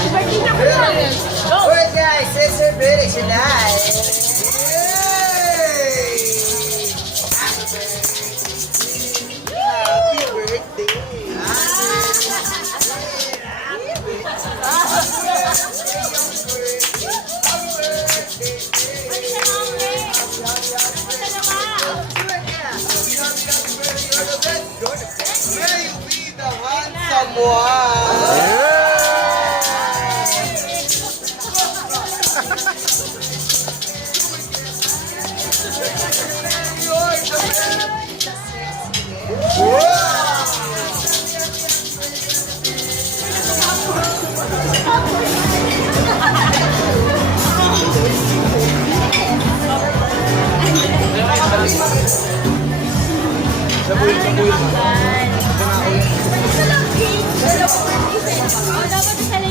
Happy birthday na kuya. Go! Alright guys, it's her birthday tonight. Happy birthday. May you be the handsome one. Dapat sa